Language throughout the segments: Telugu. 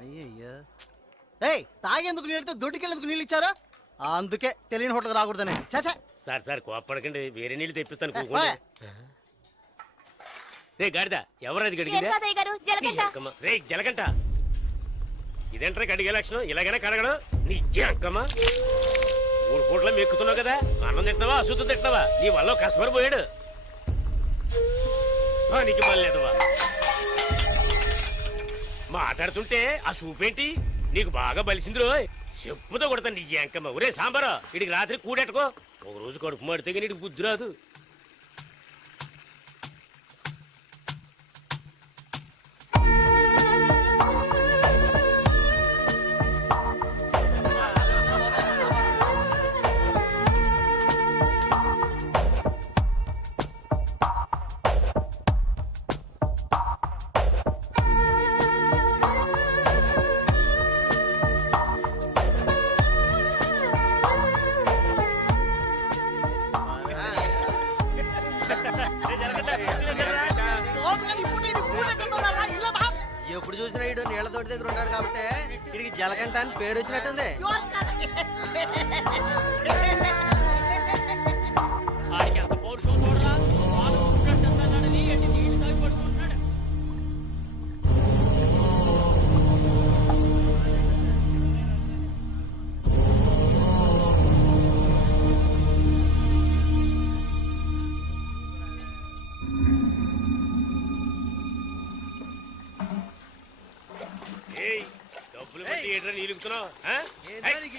అయ్యయ్యా ఏయ్ తాగేందుకు నీళ్ళతో దొడ్డికెళ్ళేందుకు నీళ్ళు ఇచ్చారా అందుకే తెలియని హోటల్కి రాకూడదని చాచా సార్ సార్ కోప్పడకండి, వేరే నీళ్ళు తెప్పిస్తాను. కూకోండి. రే గాడిద, ఎవరది గడిగిందా? రే జలగంట, ఇదేంట్రా కడిగే లక్షణం? ఇలాగైనా కడగడం నీ జంకమ్మా. 3 పూట్ల మెక్కుతున్నావు కదా, అన్నం తింటున్నావా అశుద్ధం తింటున్నావా? నీ వల్ల కస్టమర్ పోయాడు. నీకు మళ్ళేదవా మాట్లాడుతుంటే ఆ చూపేంటి? నీకు బాగా బలిసింది రో, చెప్పుతో కొడతాను నీ జంకమ్మ. ఒరే సాంబారా, ఇడికి రాత్రి కూడెట్టుకో. ఒక రోజు కడుపు మాడితే కానీ ఇడికి బుద్ధి రాదు. ఎప్పుడు చూసినా ఇడు నీళ్ల తోటి దగ్గర ఉంటాడు కాబట్టి ఇడికి జలగంట అని పేరు వచ్చినట్టుంది.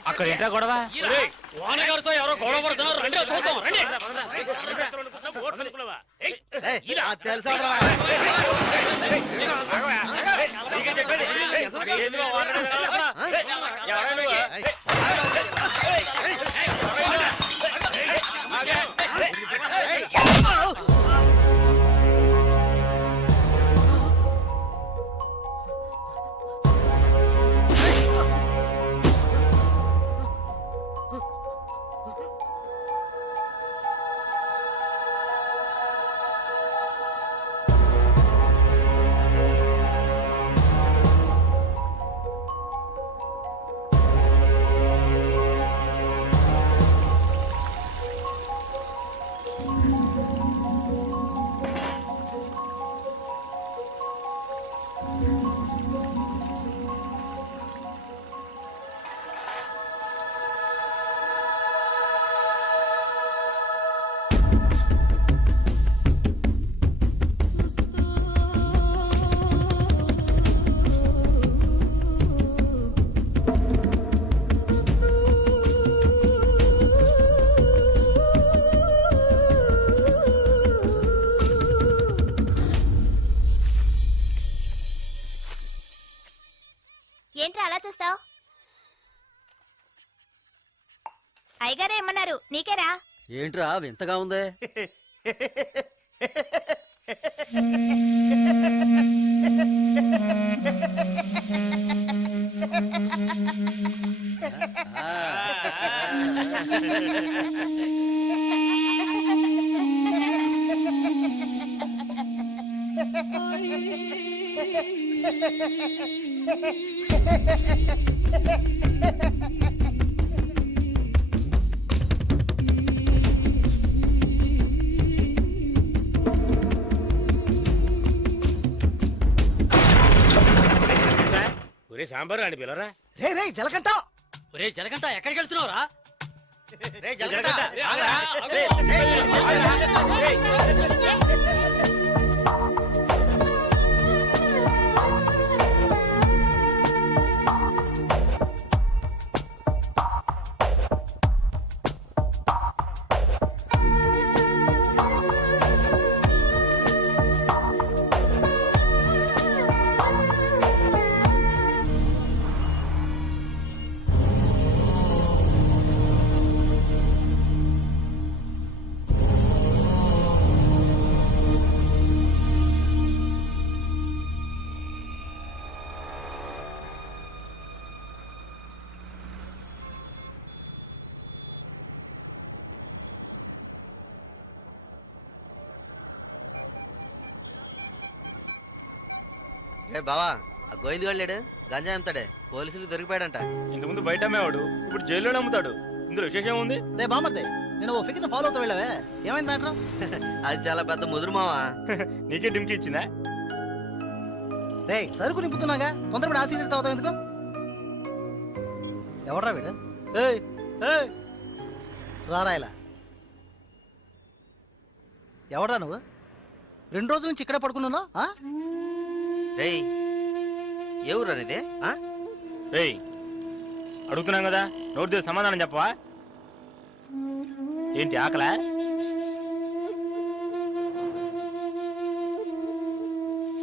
అక్కడ ఏంటా గొడవ? గారితో ఎవరో గొడవ పడుతున్నారు, రండి చూద్దాం. రండి. తెలుసా ఏంట్రా అలా చూస్తావు? అయ్యగారే ఏమన్నారు? నీకేరా? ఏంట్రా వింతగా ఉంది? ఒరే సాంబారు అని పిలరా. రే రే జలగంట, ఒరే జలగంట ఎక్కడికి వెళ్తున్నావురా? రే జలగంట రే బావా, ఆ గోవింద్ లేడు గంజా అమ్ముతాడే పోలీసులకు దొరికిపోయాడంట. ఇంతకుముందు బయట అమ్మేవాడు ఇప్పుడు జైల్లోనే అమ్ముతాడు. ఇందులో విశేషం ఏముంది? రే బామర్దే, నేను ఓ ఫిగర్ని ఫాలో అవుతా వెళ్ళావే, ఏమైంది మ్యాటర్? అది చాలా పెద్ద ముదురు మావా. నీకే డిమ్కి ఇచ్చిందా? రే సరుకు నింపుతున్నాగా, తొందరపడి ఆ సీనియర్ తాగుతావు ఎందుకు? ఎవడ్రా వీడు? ఏయ్ ఏయ్ రారా ఇలా. ఎవడ్రా నువ్వు? 2 రోజుల నుంచి ఇక్కడే పడుకున్నావు? రేయ్ ఏ ఊరు అనేది? రేయ్ అడుగుతున్నాం కదా, నోటి దగ్గర సమాధానం చెప్పవా? ఏంటి ఆకలా?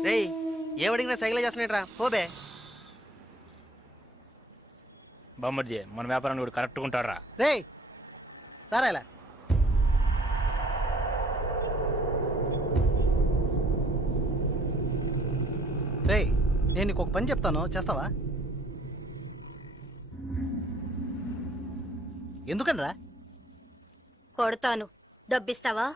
రేయ్ ఏమడిగినా సైకిల్ చేస్తున్నాడ్రా, పోబే. బామ్మర్జీ మన వ్యాపారాన్ని కూడా కరెక్ట్గా ఉంటారా? రే రారా ఇలా. రే నేను నీకు ఒక పని చెప్తాను, చేస్తావా? ఎందుకనరా? కొడతాను, డబ్బిస్తావా?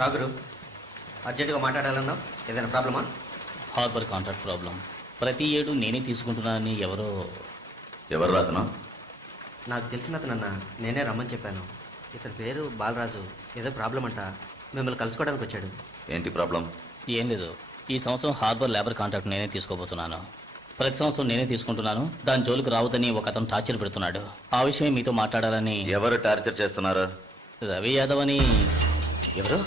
రాగురు అర్జెంటుగా మాట్లాడాలన్నావు, ఏదైనా ప్రాబ్లమా? Harbour contract problem. ప్రతి ఏడు నేనే తీసుకుంటున్నానని ఎవరు రాతనా? నాకు తెలిసిన అతనన్న, నేనే రమ్మని చెప్పాను. ఇతని పేరు బాలరాజు. ఏదో ప్రాబ్లం అంట, మిమ్మల్ని కలుసుకోవడానికి వచ్చాడు. ఏంటి ప్రాబ్లం? ఏం లేదు, ఈ సంవత్సరం హార్బర్ లేబర్ కాంట్రాక్ట్ నేనే తీసుకోబోతున్నాను. ప్రతి సంవత్సరం నేనే తీసుకుంటున్నాను. దాని జోలికి రావద్దని ఒక అతను టార్చర్ పెడుతున్నాడు. ఆ విషయం మీతో మాట్లాడాలని. ఎవరు టార్చర్ చేస్తున్నారు? రవి యాదవ్ అని. ఎవరు?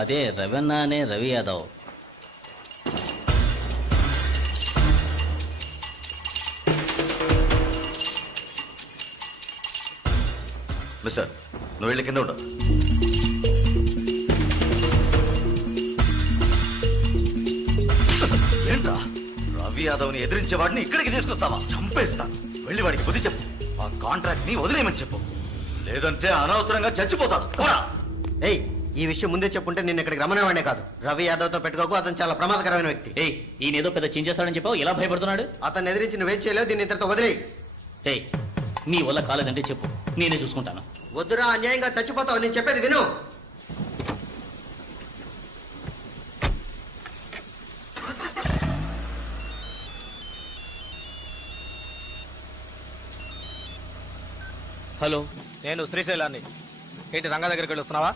అదే రవణ అనే రవి యాదవ్. మిస్టర్, నువ్వు వెళ్ళి కింద ఉండు. ఏంట్రా, రవి యాదవ్ని ఎదిరించేవాడిని ఇక్కడికి తీసుకొస్తావా? చంపేస్తాను. వెళ్ళి వాడికి బుద్ధి చెప్పు. ఆ కాంట్రాక్ట్ ని వదిలేయమని చెప్పు, లేదంటే అనవసరంగా చచ్చిపోతాడు. పోరా. ఏయ్ ఈ విషయం ముందే చెప్పుంటే నేను ఇక్కడికి రమ్మనేవాడే కాదు. రవి యాదవ్తో పెట్టుకోకు, అతను చాలా ప్రమాదకరమైన వ్యక్తి. ఏయ్ ఈయన ఏదో పెద్ద చించేస్తాడని చెప్పావు, ఎలా భయపడుతున్నాడు? అతన్ని ఎదిరించి నువ్వేం చేయలేవు, దీన్ని ఇతరుతో వదిలేయి. ఏయ్ నీ వల్ల కాలేదంటే చెప్పు, నేనే చూసుకుంటాను. వద్దురా, అన్యాయంగా చచ్చిపోతావు. నేను చెప్పేది విను. హలో, నేను శ్రీశైలాన్ని. ఏంటి రంగా దగ్గరికి వెళ్ళి వస్తున్నావా?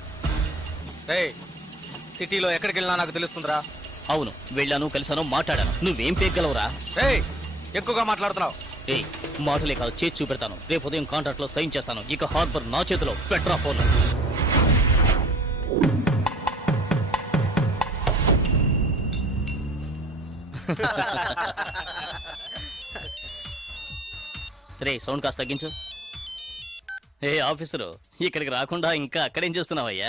సిటీలో ఎక్కడికి వెళ్ళినా నాకు తెలుస్తుందిరా. అవును వెళ్ళాను, కలిసాను, మాట్లాడాను. నువ్వేం పేగలవురా? ఎక్కువగా మాట్లాడుతున్నావు. ఏయ్ మాటలే కాదు, చేసి చూపెడతాను. రేపు ఉదయం కాంట్రాక్ట్ లో సైన్ చేస్తాను. ఇక హార్బర్ నా చేతిలో. Petra phone. రే సౌండ్ కాస్త తగ్గించు. ఏ ఆఫీసరు, ఇక్కడికి రాకుండా ఇంకా అక్కడేం చేస్తున్నావయ్యా?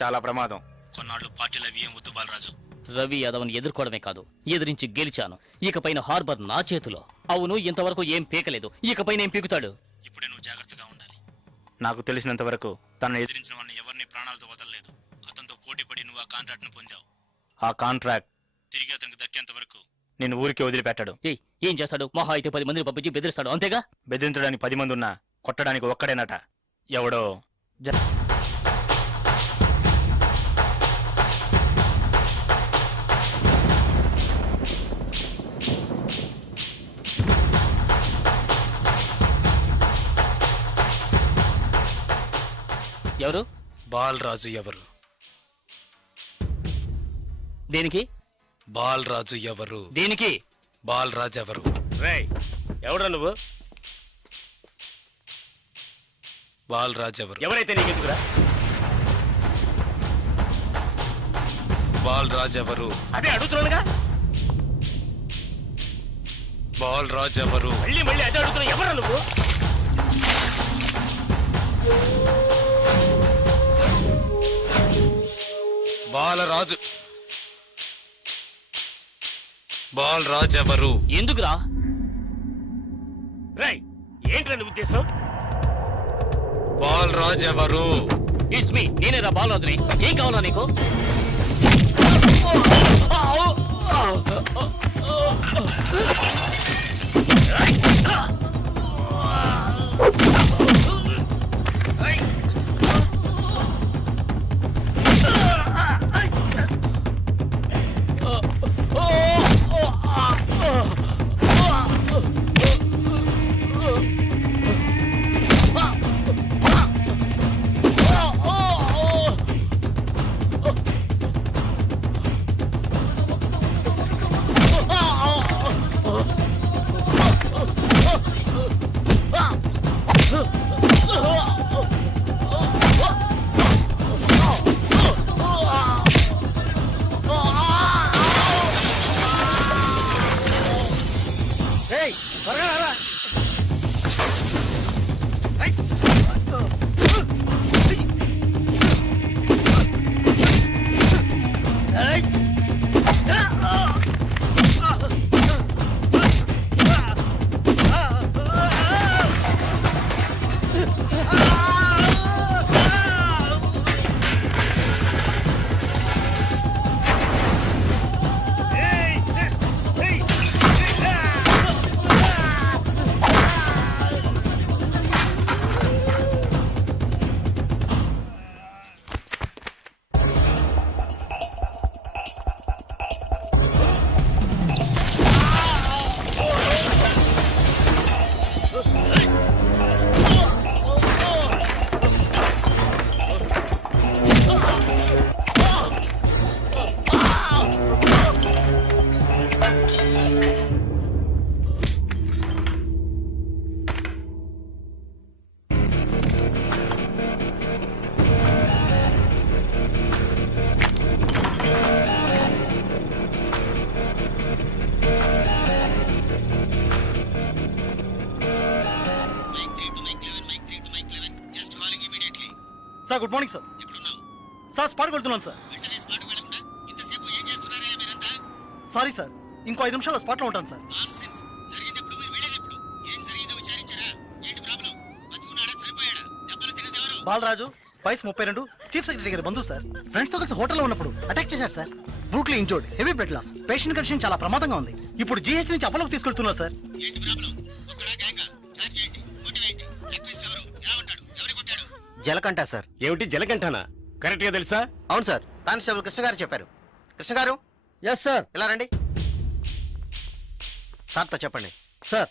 చాలా ప్రమాదం. కొన్నాళ్ళు పార్టీలు అవి ఏం వద్దు బాలరాజు. రవి యాదవ్ని ఎదుర్కోవడమే కాదు, ఎదిరించి గెలిచాను. ఇకపైన హార్బర్ నా చేతిలో. అవును, ఇంతవరకు ఏం పీకలేదు, ఇకపైన ఏం పీకుతాడు? ఇప్పుడే నువ్వు జాగ్రత్తగా ఉండాలి. నాకు తెలిసినంత వరకు తనను ఎదిరించిన వాడిని ఎవరిని ప్రాణాలతో వదలలేదు. అతనితో పోటీ పడి నువ్వు ఆ కాంట్రాక్ట్ ను పొందావు. ఆ కాంట్రాక్ట్ తిరిగి అతనికి దక్కేంత వరకు నేను ఊరికి వదిలిపెట్టాడు. ఏం చేస్తాడు? మహా అయితే 10 మందిని పంపించి బెదిరిస్తాడు, అంతేగా? బెదిరించడానికి 10 మంది ఉన్నా కొట్టడానికి ఒక్కడేనట. ఎవడో ఎవరు? బాలరాజు ఎవరు? దేనికి? బాలరాజు ఎవరు? దేనికి? బాలరాజు ఎవరు? రేయ్ ఎవడ్రా నువ్వు? బాలరాజు ఎవరు? ఎవరైతే నీకెందుకురా? బాలరాజు ఎవరు? అదే అడుగుతున్నానుగా. బాలరాజు ఎవరు? మళ్ళీ మళ్ళీ అదే అడుగుతున్నా. ఎవరా నువ్వు? బాలరాజు. బాలరాజు ఎవరు? ఎందుకురా? రేయ్ ఏంట్రా నీ ఉద్దేశం? బాలరాజు ఎవరు? ఇట్స్ మీ, నేనేరా బాలరాజుని. ఏం కావాలా నీకు? ఏయ్ త్వరగా రారా. Sir good morning sir. Sir స్పాట్కి వెళ్తున్నాను సార్. సారీ సార్, ఇంకో 5 నిమిషాల్లో స్పాట్లో ఉంటాను సార్. బాలరాజు వయసు 32, చీఫ్ సెక్రటరీ గారి బంధువు సార్. ఫ్రెండ్స్ తో కలిసి హోటల్లో ఉన్నప్పుడు అటాక్ చేశారు sir. Brutally injured, heavy blood loss. Patient condition చాలా ప్రమాదంగా ఉంది. ఇప్పుడు జీహెచ్ నుంచి అపోలోకి తీసుకెళ్తున్నారు సార్. జలకంట సార్. ఏమిటి జలకంఠానా? కరెక్ట్ గా తెలుసా? అవును సార్, కానిస్టేబుల్ కృష్ణ గారు చెప్పారు. కృష్ణ గారు ఎస్ సార్. ఇలా రండి. సార్తో చెప్పండి. సార్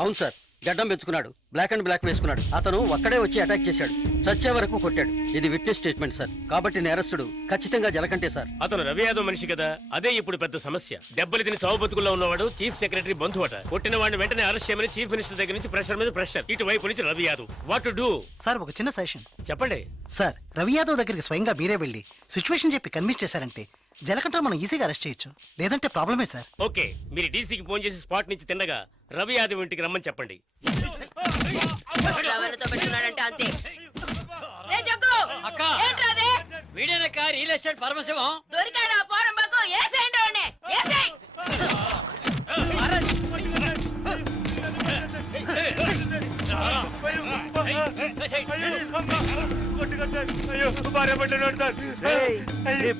అవును సార్, గడ్డం పెంచుకున్నాడు, బ్లాక్ అండ్ బ్లాక్ వేసుకున్నాడు. అతను ఒక్కడే వచ్చి అటాక్ చేశాడు, చచ్చే వరకు కొట్టాడు. ఇది విట్నెస్ స్టేట్మెంట్ సార్, కాబట్టి నేరస్తుడు ఖచ్చితంగా జలకంటే సార్. అతను రవి యాదవ్ మనిషి కదా, అదే ఇప్పుడు పెద్ద సమస్య. దెబ్బలు తిని చావు బతుకుల్లో ఉన్నవాడు చీఫ్ సెక్రటరీ బంధువు అట. కొట్టిన వాడిని వెంటనే అరెస్ట్ చేయమని చీఫ్ మినిస్టర్ దగ్గర నుంచి ప్రెషర్ మీద ప్రెషర్. ఇటువైపు నుంచి Ravi Yadav. What to do? Sir ఒక చిన్న సజెషన్ చెప్పండి. సార్, రవి యాదవ్ దగ్గరికి స్వయంగా మీరే వెళ్ళి సిచ్యువేషన్ చెప్పి కన్విన్స్ చేశారంటే జలకంట మనం ఈజీగా అరెస్ట్ చేయొచ్చు. లేదంటే ప్రాబ్లమే సార్. ఓకే, మీరు డీసీకి ఫోన్ చేసి స్పాట్ నుంచి తిన్నగా రవి యాదవ్ ఇంటికి రమ్మని చెప్పండి. అంతే. వీడేనక్క రియల్ ఎస్టేట్ పరమశివం. దొరికాడా పోరంబాకు? ఏసేయండి వాడిని, ఏసేయ్.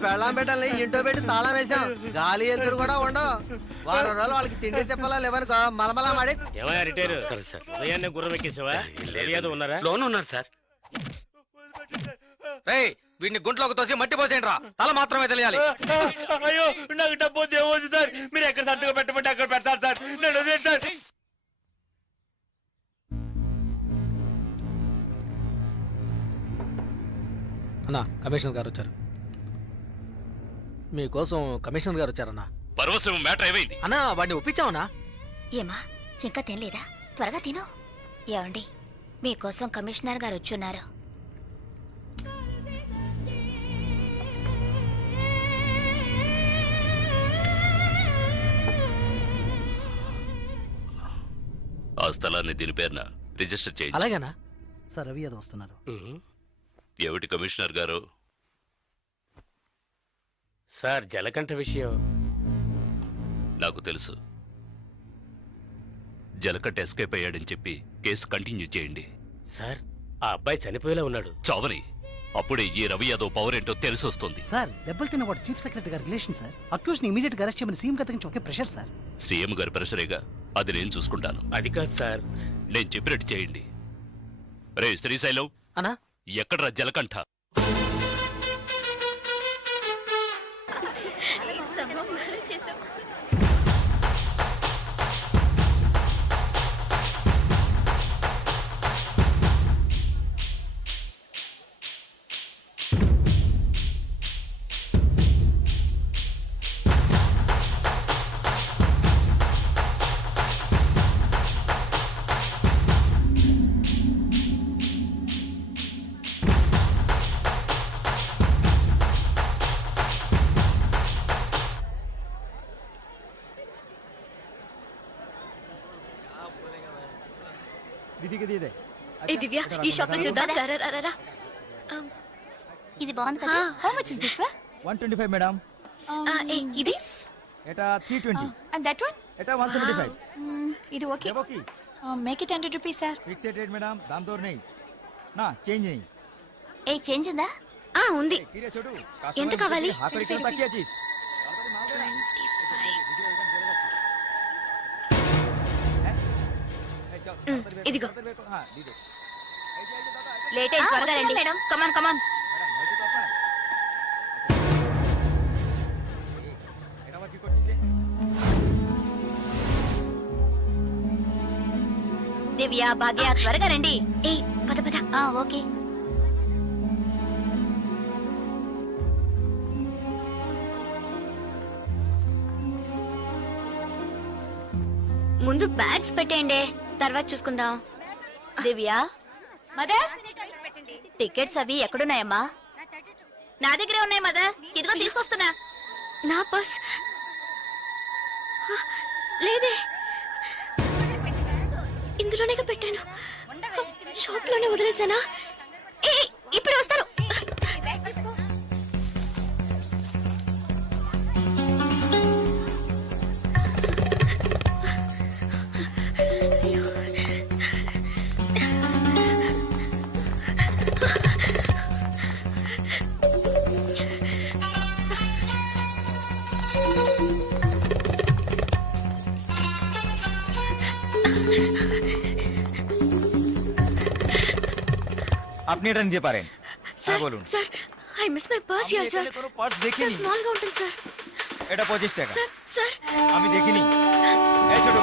పెళ్ళాం పెట్టాలి, ఇంటో పెట్టి తాళం వేసాం. గాలి ఎదురు కూడా ఉండవు. వారం రోజులు వాళ్ళకి తిండి తిప్పలా లేవనుకో మలమలా మాడి. ఏమయ్యా రిటైర్? సార్ ఉదయాన్నే గుర్రం ఎక్కేసావా? రవి యాదవ్ ఉన్నారా? లోన్ ఉన్నారు సార్. రేయ్ వీడిని గుంట్లోకి తోసి మట్టి పోసేయండి రా, తల మాత్రమే తెలియాలి. అయ్యో నాకు డబ్బు దేవోదు సార్, మీరు ఎక్కడ సంతకం పెట్టమంటే అక్కడ పెడతారు సార్. నేను వదిలేండి సార్. అన్నా కమిషనర్ గారు వచ్చారు. మీకోసం కమిషనర్ గారు వచ్చారన్నా. పర్వసం మ్యాటర్ ఏమైంది? అన్నా వాడిని ఒప్పించావనా? ఏమా ఇంకా తినలేదా? త్వరగా తిను. ఏమండి మీకోసం కమిషనర్ గారు వచ్చున్నారు. ఆ స్థలాన్ని దీని పేరున రిజిస్టర్ చేయండి. అలాగేనా సార్? రవి యాదవ్ వస్తున్నారు. ఏమిటి కమిషనర్ గారు? సార్ జలకంఠ విషయం నాకు తెలుసు. జలకట్ ఎస్కేప్ అయ్యాడని చెప్పి కేసు కంటిన్యూ చేయండి. సార్ ఆ అబ్బాయి చనిపోయేలా ఉన్నాడు. చావని అప్పుడే ఈ రవి యాదవ్ పవర్ ఏంటో తెలిసి వస్తుంది. సార్ దెబ్బలు తిన్న వాడు చీఫ్ సెక్రటరీ గారి రిలేషన్ సార్. అక్యూజ్ ని ఇమీడియట్ గా అరెస్ట్ చేయమని సీఎం గారి నుంచి ఒకే ప్రెషర్ సార్. సీఎం గారి ప్రెషరేగా, అది నేను చూసుకుంటాను. అది కాదు సార్. నేను చెప్పినట్టు చేయండి. రే శ్రీశైలం, అన్నా ఎక్కడ్రా జలకంఠ? ఏ దివ్య, ఈ షాప్ లో చూద్దాం. ఇది బాగుంది కదా? How much is this sir? 125 madam. ఇది ఎటా 320. అండ్ దట్ వన్ ఎటా 175. ఇది okay. Okay make it 100 rupees sir. Fixed rate madam, దామ్ తోర్ नहीं ना चेंज नहीं. ఏ చేంజ్ ఉందా? ఉంది. తీరే చూడు. ఎంత కావాలి? హాకరి కింద తక్కువ చీజ్. ఇదిగో. हां दीजिए. లేట్ అయ్యి త్వరగా రండి మేడం. కమాన్ కమాన్. దివ్య, భాగ్య త్వరగా రండి. ఏ పద పద. ఓకే. ముందు బ్యాగ్స్ పెట్టేయండి, తర్వాత చూసుకుందాం. దివ్య, మదర్ టికెట్స్ అవి ఎక్కడున్నాయమ్మా? నా దగ్గరే ఉన్నాయి మదర్. ఇదిగో తీసుకొస్తున్నా. నా పర్స్ లేదే, ఇందులోనే పెట్టాను. షాప్ లోనే వదిలేసానా? ఏ ఇప్పుడు వస్తాను. আপনি এটা নিতে পারেন। স্যার বলুন। Sir, I miss my purse here, sir. Purse sir দেখিনি। স্মল గా ఉంటుంది సార్. এটা 25 টাকা। স্যার স্যার আমি দেখিনি। এই ছোট।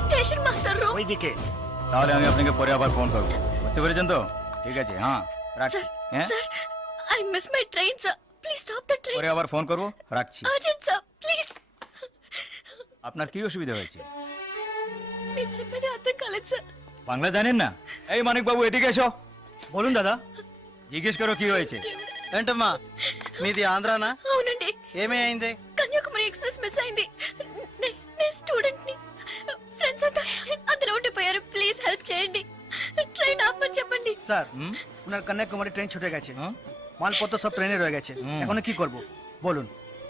স্টেশন মাস্টার রুম ওইদিকে। তাহলে আমি আপনাকে পরে আবার ফোন করব। বুঝতে পেরেছেন তো? ঠিক আছে, হ্যাঁ রাখছি। হ্যাঁ sir, I miss my train, sir. Please stop the train. পরে আবার ফোন করব, রাখছি। Urgent, sir. Please. আপনার কি অসুবিধা হয়েছে? మీరు చెప్పేది అర్థం కాలేదు సార్. বাংলা জানেন না? এই মানিক বাবু এদিকে এসো। বলুন দাদা। জিজ্ঞেস করো কি হয়েছে। ఏంటమ్మా మీది ఆంధ్రానా? అవునండి, ఏమీ అయింది? కన్యాకుమారి ఎక్స్ప్రెస్ మిస్ అయింది. నేను స్టూడెంట్ ని, ఫ్రెండ్స్ అంతా అందులో ఉండిపోయారు. ప్లీజ్ హెల్ప్ చేయండి, ట్రైన్ ఆపమని చెప్పండి. স্যার ওনার কন্যাকুমারী ট্রেন ছুটে গেছে, মালপত্র সব ট্রেনে রয়ে গেছে, এখন কি করব বলুন?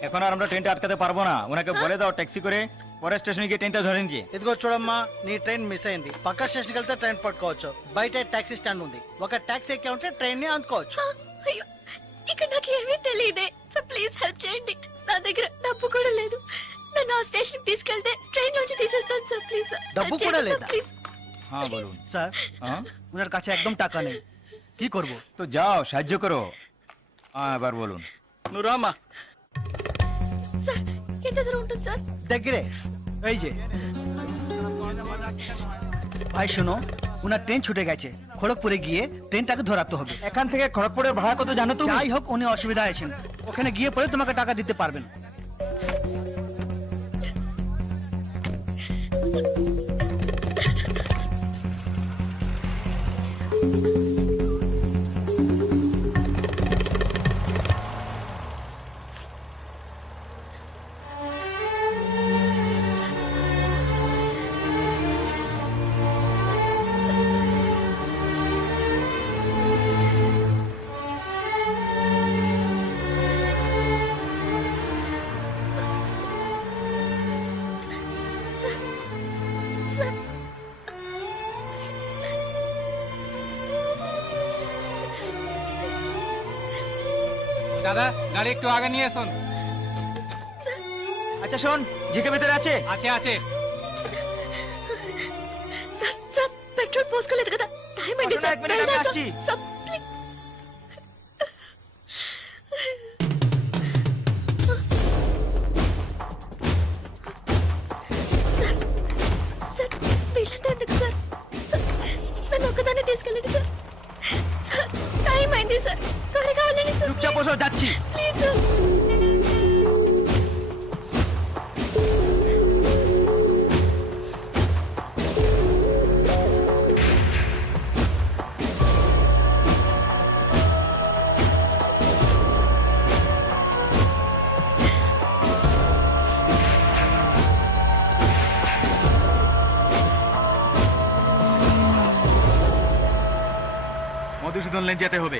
এখন আর আমরা ট্রেনটা আটকাতে পারবো না, ওনাকে বলে দাও ট্যাক্সি করে পরের স্টেশনে গিয়ে ট্রেনটা ধরে নিয়ে। ఇదిగో చూడమ్మా, నీ ట్రైన్ మిస్ అయింది. పక్క స్టేషన్కి వెళ్తే ట్రైన్ పట్టుకోవచ్చు. బయట టాక్సీ స్టాండ్ ఉంది, ఒక టాక్సీ ఎక్కి ఉంటే ట్రైన్ ని అందుకోవచ్చు. అయ్యో, ఇక్కడ నాకు ఏమీ తెలియదే. సో ప్లీజ్ హెల్ప్ చేయండి. నా దగ్గర డబ్బు కూడా లేదు. నన్ను ఆ స్టేషన్ కి తీసుకెళ్తే ట్రైన్ నుంచి తీసేస్తాను సార్. ప్లీజ్ డబ్బు కూడా లేదా? ప్లీజ్ হ্যাঁ বলুন। স্যার ওনার কাছে একদম টাকা নেই, কি করব? তো যাও সাহায্য করো। হ্যাঁ এবার বলুন। నువ్వు రామ్మా, సార్ ఎంత దూరం ఉంటుంది సార్? దగ్గరే। এই যে ভাই শোনো, ওনার ট্রেন ছুটে গেছে, খড়গপুরে গিয়ে ট্রেনটাকে ধরাতে হবে। এখান থেকে খড়গপুরের ভাড়া কত জানো তুমি? যাই হোক, উনি অসুবিধা আছেন, ওখানে গিয়ে পরে তোমাকে টাকা দিতে পারবেন। సార్ দাদা গাড়ি একটু আগে নিয়ে আসুন। আচ্ছা শোন, জিকে ভিতরে আছে? আছে আছে। సార్ సార్ పెట్రోల్ పోసుకోలేదు కదా, టైం అయింది సార్. ఒక మినిట్, వెళ్దాం సార్. వచ్చి. Sir, please. సార్, సార్, వీళ్ళంతా ఎందుకు సార్? సార్, నన్ను ఒక్కదాన్ని తీసుకెళ్ళండి సార్. సార్, టైం అయింది సార్, త్వరగా వెళ్ళండి సార్. চুপচাপ বসো, যাচ্ছি। Please sir. মধুসূদন লেন যেতে হবে।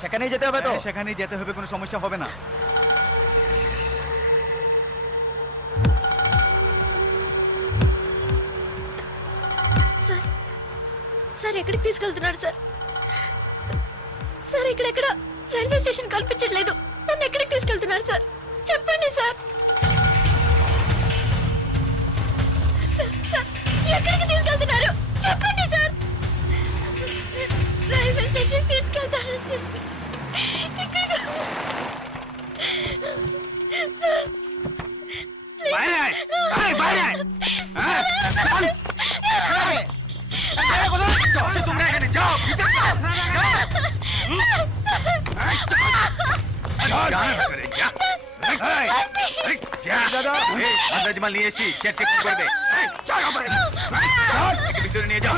সেখানেই যেতে হবে তো? সেখানেই যেতে হবে, কোনো সমস্যা হবে না। సార్, సార్ ఎక్కడికి తీసుకెళ్తున్నారు సార్? సార్ ఇక్కడెక్కడ రైల్వే స్టేషన్ కనిపించట్లేదు. నన్ను ఎక్కడికి తీసుకెళ్తున్నారు సార్? చెప్పండి సార్. సార్, సార్, ఎక్కడికి తీసుకెళ్తున్నారు? చెప్పండి సార్. రైల్వే స్టేషన్ తీసుకెళ్తారని చెప్పి ఎక్కడికి? సార్, বাইরে আয়, আয়, বাইরে আয়। হ্যাঁ, চল। আরে কোথায় যাচ্ছ তোমরা? এখানে যাও, ভিতরে যাও। দাদা মাদ্রাজ মাল নিয়ে এসছি, চেক চেক করবে। ভিতরে নিয়ে যাও,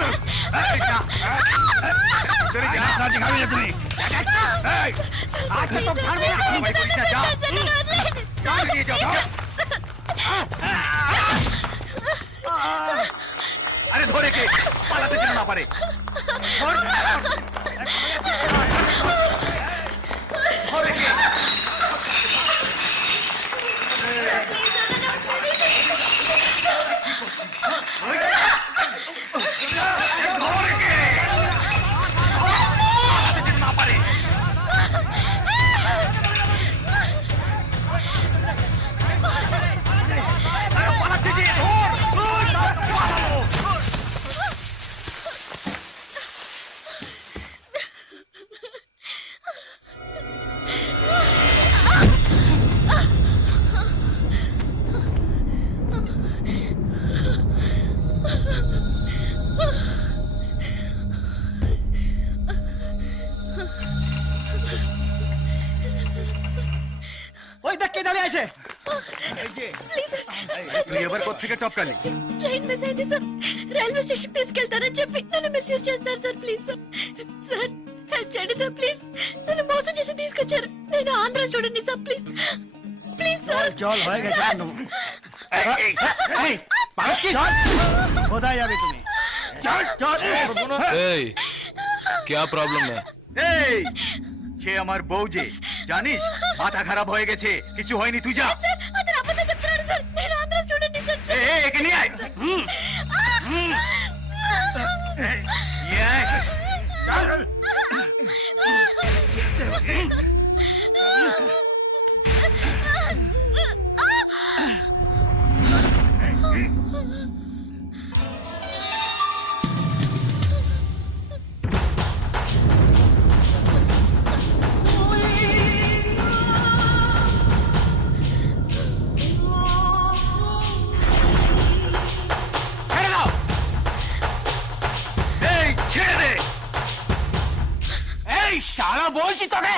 ভিতরে যাও। দিখাবে তুমি আজকে তো ছাড়বে না, ভাই করিস না, যাও যাও, নিয়ে যাও। আরে ধরে কে পালাতে যেন না পারে। ধরে কে? ওই দেখ কে দাঁড়িয়ে আছে। Please sir. তুই এবার কোথেকে টপকালি? ట్రైన్ మిస్ అయింది సార్. రైల్వే స్టేషన్ తీసుకెళ్తారని చెప్పి నన్ను మిస్యూజ్ చేస్తారు sir. Please sir. Sir, help చేయండి సార్ ప్లీజ్. నన్ను మోసం చేసి తీసుకొచ్చారు. నేను Andhra student sir please please sir. क्या प्रॉब्लम है? সে আমার বউ যে জানিস মাথা খারাপ হয়ে গেছে কিছু হয়নি তুই যা సార్ అతను అబద్ధం చెప్తున్నాడు సార్. నేను ఆంధ్ర స్టూడెంట్ సార్. একে নিয়ে আয় নিয়ে আয় চল শালা বলছি তোকে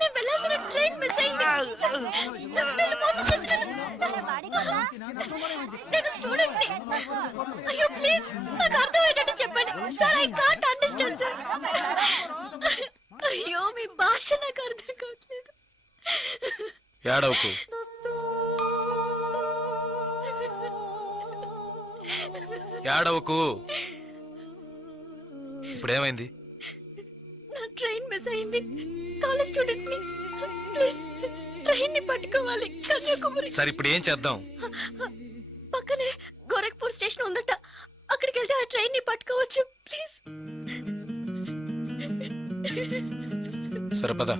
నేను వెళ్ళాల్సిన ట్రైన్ మిస్ అయింది. నన్ను మోసం చేసి నేను స్టూడెంట్ ని. అయ్యో ప్లీజ్ నాకు అర్థమయ్యేటట్టు చెప్పండి sir. I can't understand sir. అయ్యో మీ భాష నాకు అర్థం కావట్లేదు. ఏడవకు. ఏడవకు. ఇప్పుడేమైంది? నా ట్రైన్ మిస్ అయింది. కాలేజ్ స్టూడెంట్ ని. ప్లీజ్ ట్రైన్ ని పట్టుకోవాలి కన్యాకుమారి. సరే ఇప్పుడు ఏం చేద్దాం? పక్కనే గోరఖ్పూర్ స్టేషన్ ఉందట. అక్కడికి వెళ్తే ఆ ట్రైన్ ని పట్టుకోవచ్చు ప్లీజ్. సరే పద.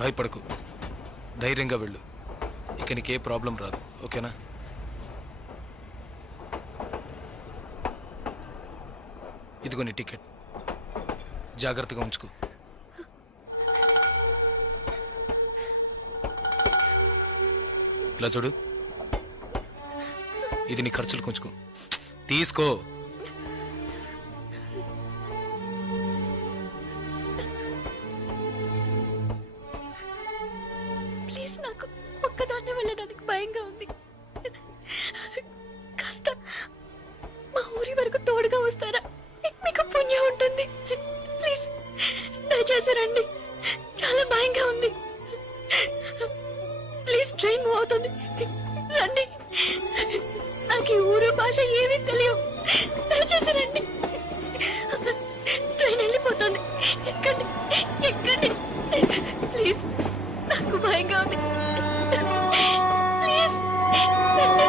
భయపడకు, ధైర్యంగా వెళ్ళు. ఇక నీకే ప్రాబ్లం రాదు, ఓకేనా? ఇదిగో నీ టికెట్, జాగ్రత్తగా ఉంచుకో. ఇలా చూడు, ఇది నీ ఖర్చులకు ఉంచుకో. తీసుకో. ప్లీజ్ నాకు ఒక్కదాన్నే వెళ్ళడానికి భయంగా ఉంది. కాస్త మా ఊరి వరకు తోడుగా వస్తారా? మీకు పుణ్యం ఉంటుంది. ప్లీజ్ దయచేసి రండి. చాలా భయంగా ఉంది. ప్లీజ్ ట్రైన్ మూవ్ అవుతుంది, రండి. నాకు ఈ ఊరు భాష ఏమీ తెలియవు. దయచేసి రండి. ట్రైన్ వెళ్ళిపోతుంది. ఎక్కండి ఎక్కండి ప్లీజ్. నాకు భయంగా ఉంది. ప్లీజ్ రండి.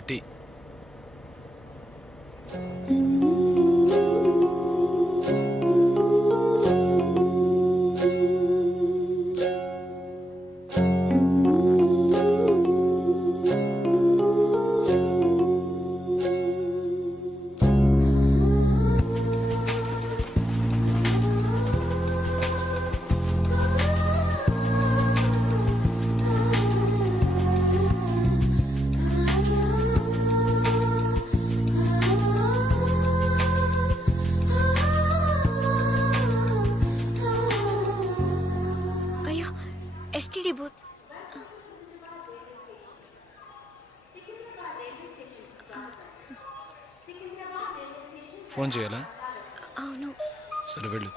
2 టీ. అయ్యో ఎస్టీడీ బూత్. ఫోన్ చేయాలా? అవును. సరే వెళ్ళు.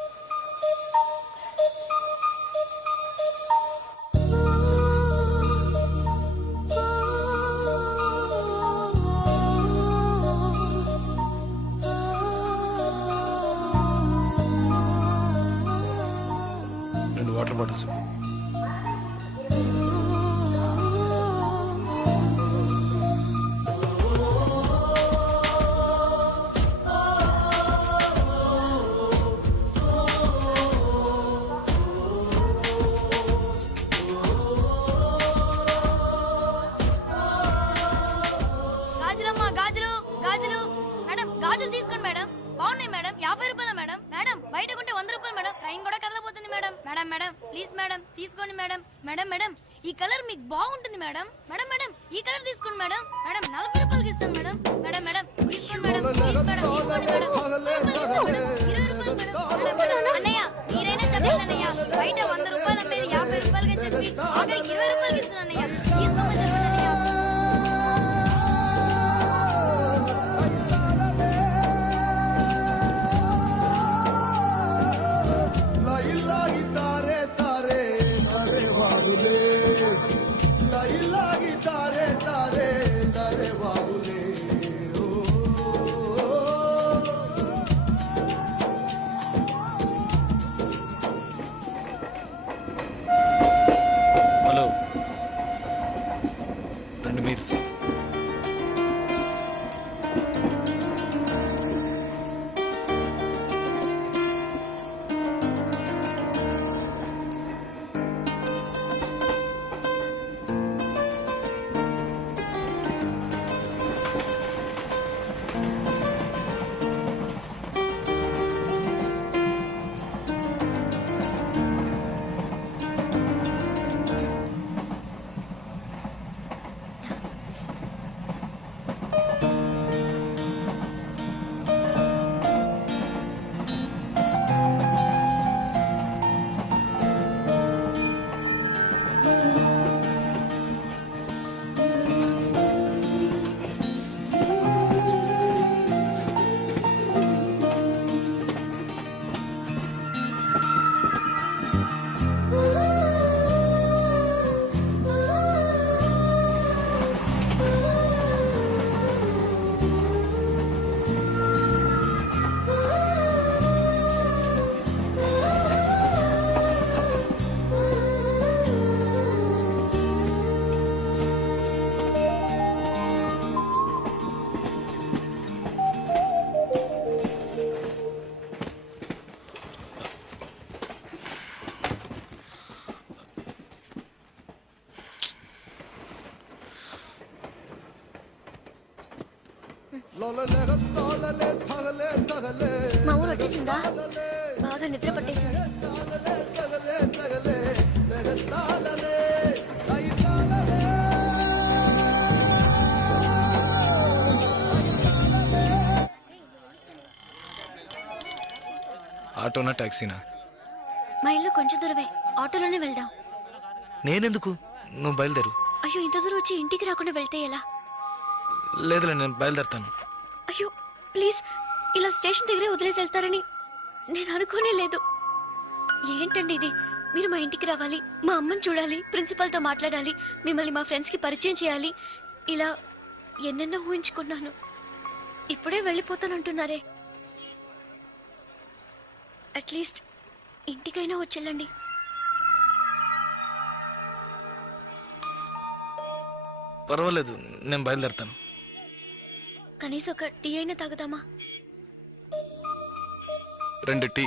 Water bottles. గాజులమ్మా, గాజులు గాజులు. మేడం గాజులు తీసుకోండి మేడం. బాగున్నాయి మేడం. 50 రూపాయలు మేడం. మేడం బయట కొంటే 100 రూపాయలు మేడం. ట్రైన్ కూడా కదలబోతుంది madam. Madam madam please madam తీసుకోండి మేడం. మేడం మేడం ఈ కలర్ మీకు బాగుంటుంది మేడం. మేడం మేడం ఈ కలర్ తీసుకోండి మేడం. మేడం 40 రూపాయలకి ఇస్తాను మేడం. మేడం మేడం తీసుకోండి మేడం. ప్లీజ్ మేడం తీసుకోండి మేడం. 20 రూపాయలు మేడం. మేడం అన్నయ్య మీరైనా చెప్పండి అన్నయ్య. బయట 100 రూపాయలు అమ్మేది 50 రూపాయలకి చెప్పి ఆఖరికి 20 రూపాయలకి ఇస్తున్నాను అన్నయ్య. తీసుకోమని చెప్పండి అన్నయ్య. Hello, 2 meals. మా ఊరు వచ్చేసిందా? బాగా నిద్ర పట్టేసింది. ఆటోనా టాక్సీనా? మా ఇల్లు కొంచెం దూరమే. ఆటోలోనే వెళ్దాం. నేనెందుకు? నువ్వు బయలుదేరు. అయ్యో ఇంత దూరం వచ్చి ఇంటికి రాకుండా వెళ్తే ఎలా? లేదులే, నేను బయలుదేరుతాను. అయ్యో ప్లీజ్, ఇలా స్టేషన్ దగ్గరే వదిలేసి వెళ్తారని నేను అనుకోనే లేదు. ఏంటండి ఇది? మీరు మా ఇంటికి రావాలి, మా అమ్మని చూడాలి, ప్రిన్సిపల్తో మాట్లాడాలి, మిమ్మల్ని మా ఫ్రెండ్స్కి పరిచయం చేయాలి, ఇలా ఎన్నెన్నో ఊహించుకున్నాను. ఇప్పుడే వెళ్ళిపోతానంటున్నారే. అట్లీస్ట్ ఇంటికైనా వచ్చేళ్ళండి. పర్వాలేదు, నేను బయలుదేరుతాను. కనీసం ఒక టీ అయినా తాగుదామా? 2 టీ.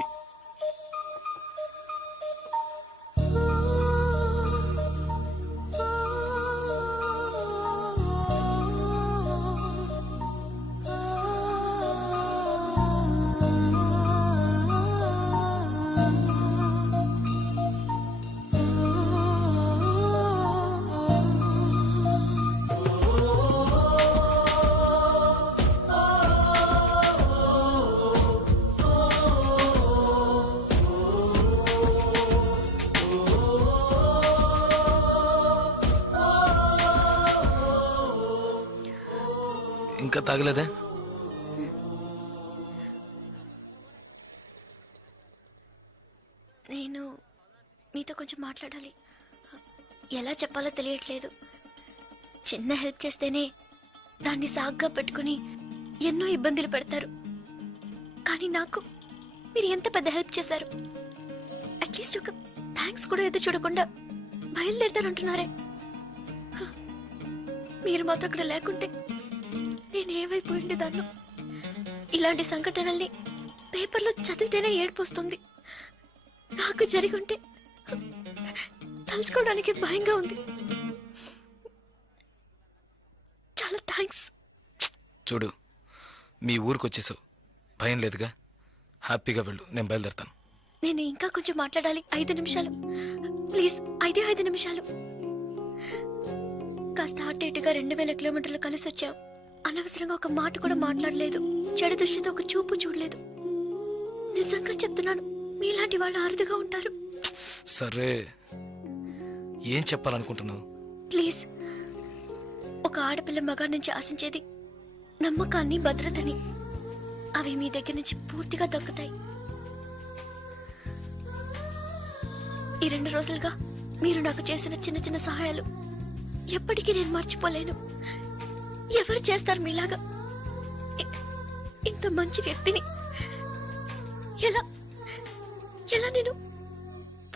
ఇంకా తాగలేదే? నేను మీతో కొంచెం మాట్లాడాలి. ఎలా చెప్పాలో తెలియట్లేదు. చిన్న హెల్ప్ చేస్తేనే దాన్ని సాగ్గా పెట్టుకుని ఎన్నో ఇబ్బందులు పెడతారు. కానీ నాకు మీరు ఎంత పెద్ద హెల్ప్ చేశారు. అట్లీస్ట్ ఒక థ్యాంక్స్ కూడా ఎదురు చూడకుండా బయలుదేరతారంటున్నారే. మీరు మాతో అక్కడ లేకుంటే నేనేమైపోయి ఉండేదాన్ని. ఇలాంటి సంఘటనల్ని పేపర్లో చదివితేనే ఏడుపు వస్తుంది. నాకు జరిగి ఉంటే తలుచుకోవడానికి భయంగా ఉంది. చాలా థ్యాంక్స్. చూడు, మీ ఊరికి వచ్చేసావు, భయం లేదుగా. హ్యాపీగా వెళ్ళు, నేను బయలుదేరుతాను. నేను ఇంకా కొంచెం మాట్లాడాలి. 5 నిమిషాలు ప్లీజ్. 5 నిమిషాలు. కాస్త అటు ఇటుగా 2000 కిలోమీటర్లు కలిసి వచ్చాం. అనవసరంగా ఒక మాట కూడా మాట్లాడలేదు. చెడు దృష్టితో ఒక చూపు చూడలేదు. నిజంగా చెప్తున్నాను, మీలాంటి వాళ్ళు అరుదుగా ఉంటారు. సరే, ఏం చెప్పాలనుకుంటున్నావు? ప్లీజ్. ఒక ఆడపిల్ల మగాడి నుంచి ఆశించేది నమ్మకాన్ని, భద్రతని. అవి మీ దగ్గర నుంచి పూర్తిగా దక్కుతాయి. ఈ 2 రోజులుగా మీరు నాకు చేసిన చిన్న చిన్న సహాయాలు ఎప్పటికీ నేను మర్చిపోలేను. ఎవరు చేస్తారు మీలాగా? ఇంత మంచి వ్యక్తిని ఎలా ఎలా నేను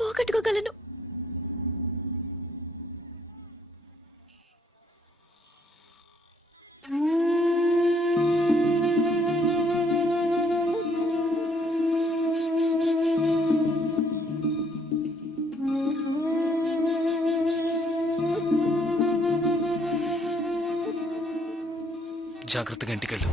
పోగొట్టుకోగలను? జాగ్రత్తగా ఇంటికెళ్ళు.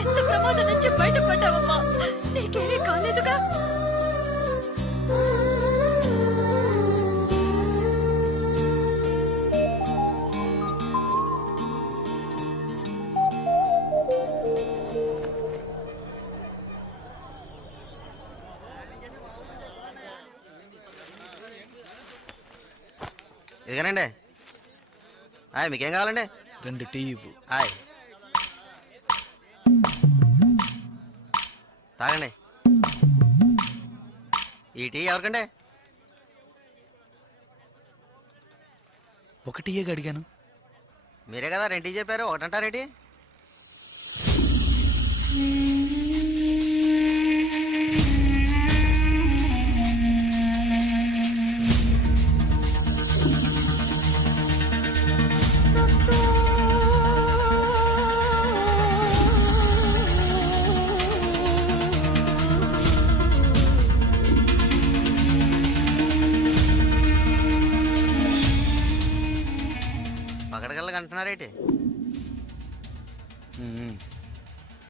ఎంత ప్రమాదం నుంచి బయటపడ్డావమ్మా? నీకేమీ కాలేదుగా? ఇదిగానండి. మీకేం కావాలండి? 2 టీ ఇవ్వు. తాగండి. ఈ టీ ఎవరికండి? 1 టీయేగా అడిగాను. మీరే కదా 2 టీ చెప్పారు, ఒకటంటారేంటి? పకడగల్లగా అంటున్నారేంటి?